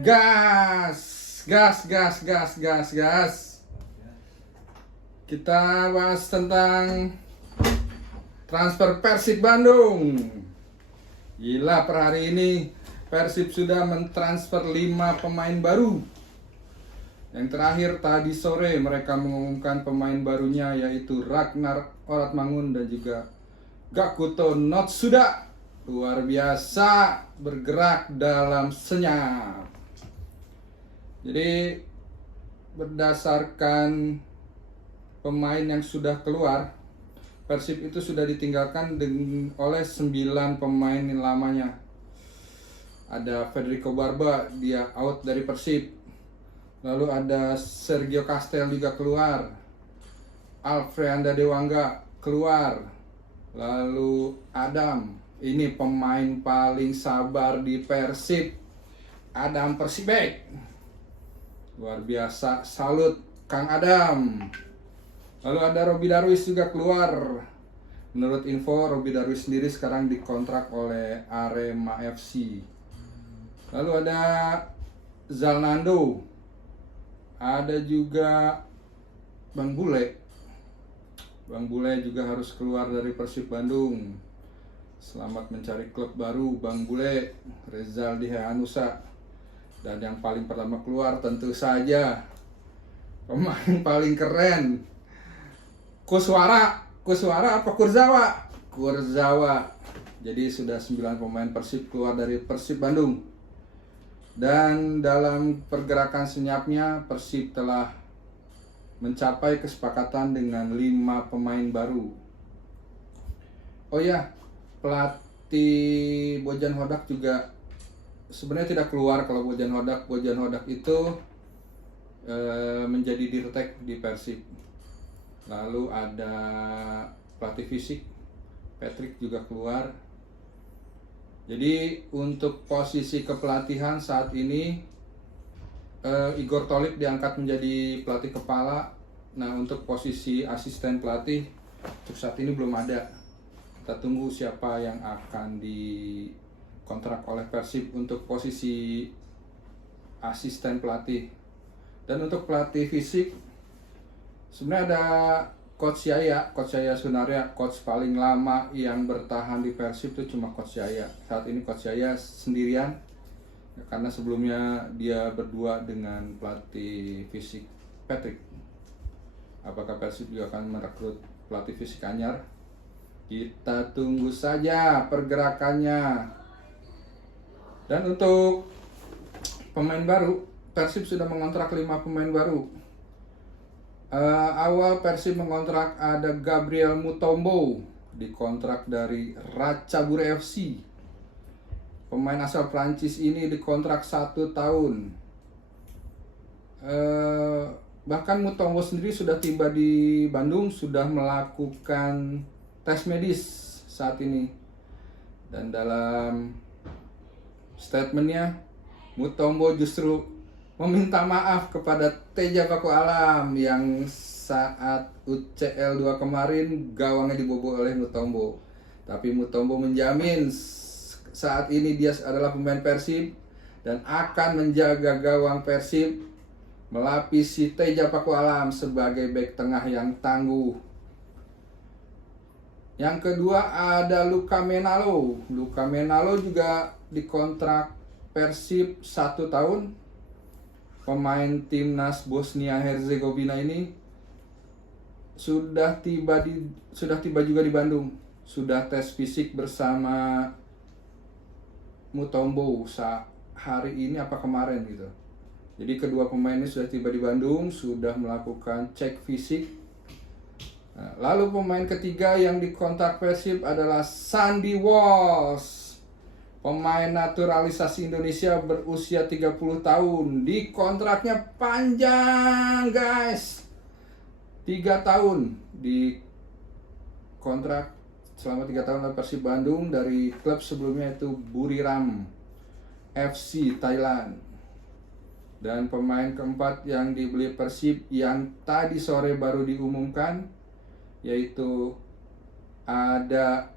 Gas, gas, gas, gas, gas, gas. Kita bahas tentang transfer Persib Bandung. Gila, per hari ini Persib sudah mentransfer 5 pemain baru. Yang terakhir tadi sore mereka mengumumkan pemain barunya, yaitu Ragnar Oratmangun dan juga Gakuto Notsuda. Luar biasa bergerak dalam senyap. Jadi berdasarkan pemain yang sudah keluar, Persib itu sudah ditinggalkan oleh 9 pemain lamanya. Ada Federico Barba, dia out dari Persib. Lalu ada Sergio Castel juga keluar. Alfreanda Dewangga keluar. Lalu Adam, ini pemain paling sabar di Persib, Adam Persibek. Luar biasa, salut Kang Adam. Lalu ada Robby Darwis juga keluar. Menurut info, Robby Darwis sendiri sekarang dikontrak oleh Arema FC. Lalu ada Zalnando. Ada juga Bang Bule. Bang Bule juga harus keluar dari Persib Bandung. Selamat mencari klub baru Bang Bule, Rezaldi Hehanusa. Dan yang paling pertama keluar tentu saja pemain paling keren, Kuswara apa Kurzawa? Kurzawa. Jadi sudah 9 pemain Persib keluar dari Persib Bandung. Dan dalam pergerakan senyapnya, Persib telah mencapai kesepakatan dengan 5 pemain baru. Oh ya, pelatih Bojan Hodak juga sebenarnya tidak keluar. Kalau Bojan Hodak itu menjadi dirtek di Persib. Lalu ada pelatih fisik Patrick juga keluar. Jadi untuk posisi kepelatihan saat ini Igor Tolik diangkat menjadi pelatih kepala. Nah, untuk posisi asisten pelatih untuk saat ini belum ada. Kita tunggu siapa yang akan dikontrak oleh Persib untuk posisi asisten pelatih. Dan untuk pelatih fisik sebenarnya ada Coach Yaya sebenarnya coach paling lama yang bertahan di Persib itu cuma Coach Yaya. Saat ini Coach Yaya sendirian karena sebelumnya dia berdua dengan pelatih fisik Patrick. Apakah Persib juga akan merekrut pelatih fisik anyar? Kita tunggu saja pergerakannya. Dan untuk pemain baru, Persib sudah mengontrak 5 pemain baru. Awal Persib mengontrak ada Gabriel Mutombo, dikontrak dari Ratchaburi FC. Pemain asal Prancis ini dikontrak 1 tahun. Bahkan Mutombo sendiri sudah tiba di Bandung, sudah melakukan tes medis saat ini. Dan dalam statementnya, Mutombo justru meminta maaf kepada Teja Paku Alam yang saat UCL 2 kemarin gawangnya dibobol oleh Mutombo. Tapi Mutombo menjamin saat ini dia adalah pemain Persib dan akan menjaga gawang Persib, melapisi Teja Paku Alam sebagai bek tengah yang tangguh. Yang kedua ada Luka Menalo. Luka Menalo juga dikontrak Persib 1 tahun. Pemain timnas Bosnia Herzegovina ini sudah tiba juga di Bandung. Sudah tes fisik bersama Mutombo hari ini apa kemarin gitu. Jadi kedua pemain ini sudah tiba di Bandung, sudah melakukan cek fisik. Nah, lalu pemain ketiga yang dikontrak Persib adalah Sandy Walsh. Pemain naturalisasi Indonesia berusia 30 tahun. Di kontraknya panjang, guys. 3 tahun di kontrak selama 3 tahun oleh Persib Bandung dari klub sebelumnya itu Buriram FC Thailand. Dan pemain keempat yang dibeli Persib yang tadi sore baru diumumkan, yaitu ada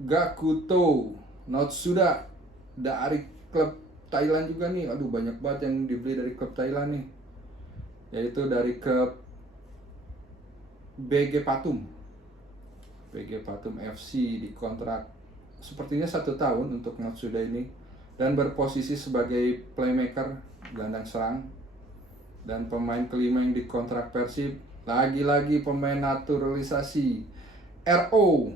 Gakuto Notsuda dari klub Thailand juga nih. Aduh, banyak banget yang dibeli dari klub Thailand nih. Yaitu dari klub BG Patum. BG Patum FC dikontrak sepertinya 1 tahun untuk Natsuda ini, dan berposisi sebagai playmaker, gelandang serang. Dan pemain kelima yang dikontrak Persib lagi-lagi pemain naturalisasi, RO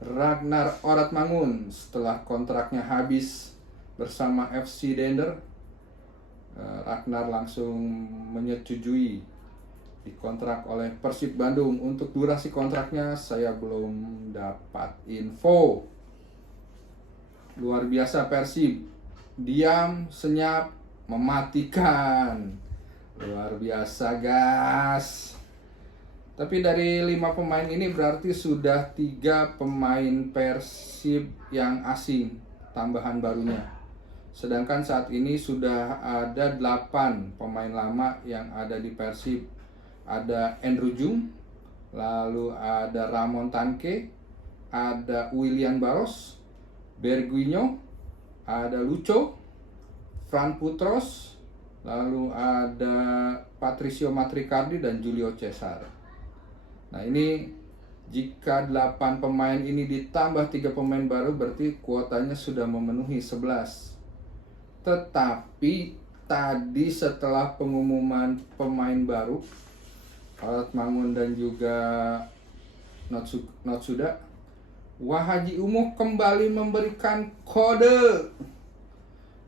Ragnar Oratmangun. Setelah kontraknya habis bersama FC Dender, Ragnar langsung menyetujui dikontrak oleh Persib Bandung. Untuk durasi kontraknya saya belum dapat info. Luar biasa Persib, diam, senyap, mematikan. Luar biasa gas. Tapi dari 5 pemain ini berarti sudah 3 pemain Persib yang asing tambahan barunya. Sedangkan saat ini sudah ada 8 pemain lama yang ada di Persib. Ada Andrew Jung, lalu ada Ramon Tanke, ada William Barros, Berguinho, ada Lucho, Fran Putros, lalu ada Patricio Matricardi dan Julio Cesar. Nah, ini jika 8 pemain ini ditambah 3 pemain baru berarti kuotanya sudah memenuhi 11. Tetapi tadi setelah pengumuman pemain baru Oratmangun dan juga Natsuda, Wahaji Umuh kembali memberikan kode.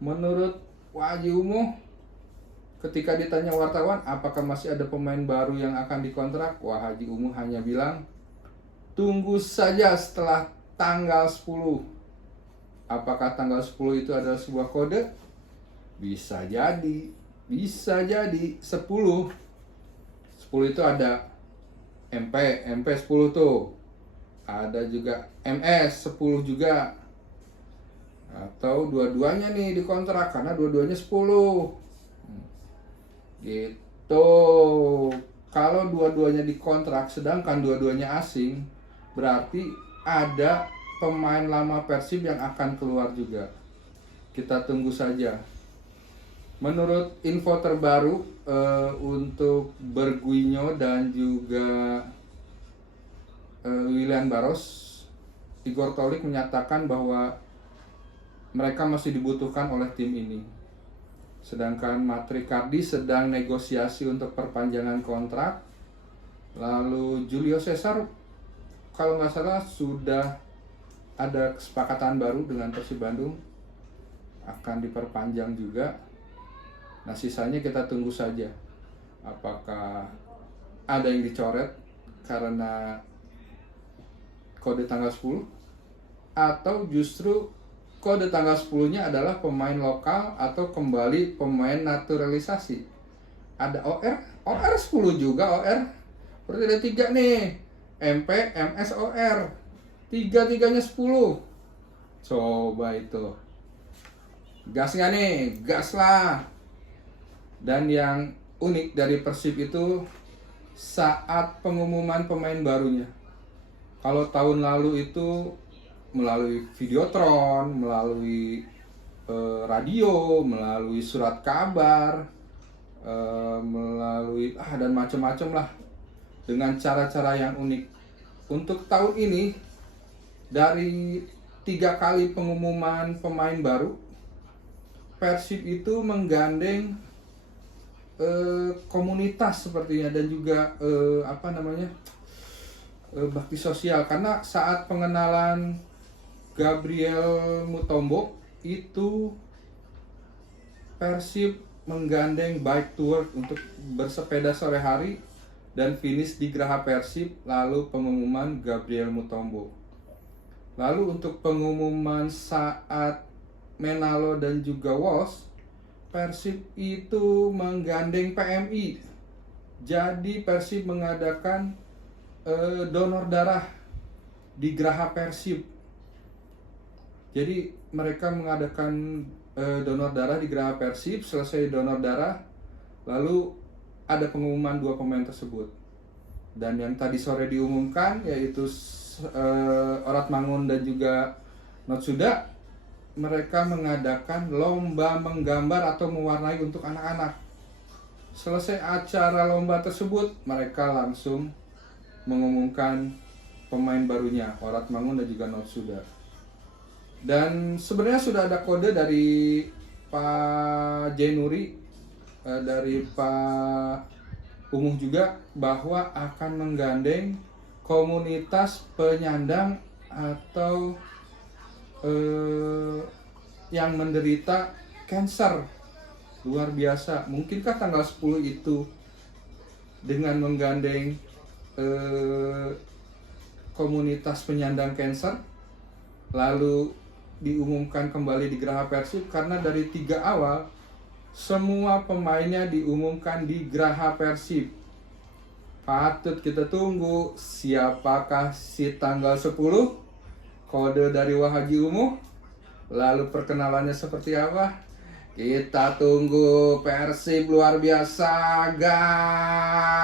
Menurut Wahaji Umuh, ketika ditanya wartawan apakah masih ada pemain baru yang akan dikontrak, Wahaji Umuh hanya bilang, tunggu saja setelah tanggal 10. Apakah tanggal 10 itu adalah sebuah kode? Bisa jadi 10 itu ada MP 10 tuh. Ada juga MS 10 juga. Atau dua-duanya nih dikontrak karena dua-duanya 10. Gitu. Kalau dua-duanya dikontrak sedangkan dua-duanya asing, berarti ada pemain lama Persib yang akan keluar juga. Kita tunggu saja. Menurut info terbaru untuk Berguinho dan juga William Barros, Igor Tolik menyatakan bahwa mereka masih dibutuhkan oleh tim ini. Sedangkan Matricardi sedang negosiasi untuk perpanjangan kontrak. Lalu Julio Cesar kalau nggak salah sudah ada kesepakatan baru dengan Persib Bandung, akan diperpanjang juga. Nah, sisanya kita tunggu saja apakah ada yang dicoret karena kode tanggal 10 atau justru kode tanggal 10-nya adalah pemain lokal atau kembali pemain naturalisasi. Ada OR 10 juga OR. Berarti ada 3 nih. MP, MS, OR. 3-3-nya 10. Coba itu. Gas nggak nih? Gas lah. Dan yang unik dari Persib itu saat pengumuman pemain barunya. Kalau tahun lalu itu melalui Videotron, melalui radio, melalui surat kabar, melalui dan macam-macam lah, dengan cara-cara yang unik. Untuk tahun ini dari 3 kali pengumuman pemain baru, Persib itu menggandeng komunitas sepertinya dan juga bakti sosial, karena saat pengenalan Gabriel Mutombo itu Persib menggandeng Bike to Work untuk bersepeda sore hari dan finish di Geraha Persib, lalu pengumuman Gabriel Mutombo. Lalu untuk pengumuman saat Menalo dan juga WOS, Persib itu menggandeng PMI. Jadi Persib mengadakan donor darah di Geraha Persib. Jadi mereka mengadakan donor darah di Geraha Persib. Selesai donor darah, lalu ada pengumuman 2 pemain tersebut. Dan yang tadi sore diumumkan yaitu Oratmangun dan juga Natsuda mereka mengadakan lomba menggambar atau mewarnai untuk anak-anak. Selesai acara lomba tersebut, mereka langsung mengumumkan pemain barunya, Oratmangun dan juga Norsuda. Dan sebenarnya sudah ada kode dari Pak Jainuri, dari Pak Umuh juga, bahwa akan menggandeng komunitas penyandang atau yang menderita cancer. Luar biasa. Mungkinkah tanggal 10 itu dengan menggandeng komunitas penyandang cancer lalu diumumkan kembali di Geraha Persib? Karena dari 3 awal semua pemainnya diumumkan di Geraha Persib. Patut kita tunggu siapakah si tanggal 10, kode dari Wahaji Umuh, lalu perkenalannya seperti apa. Kita tunggu. Persib luar biasa, guys.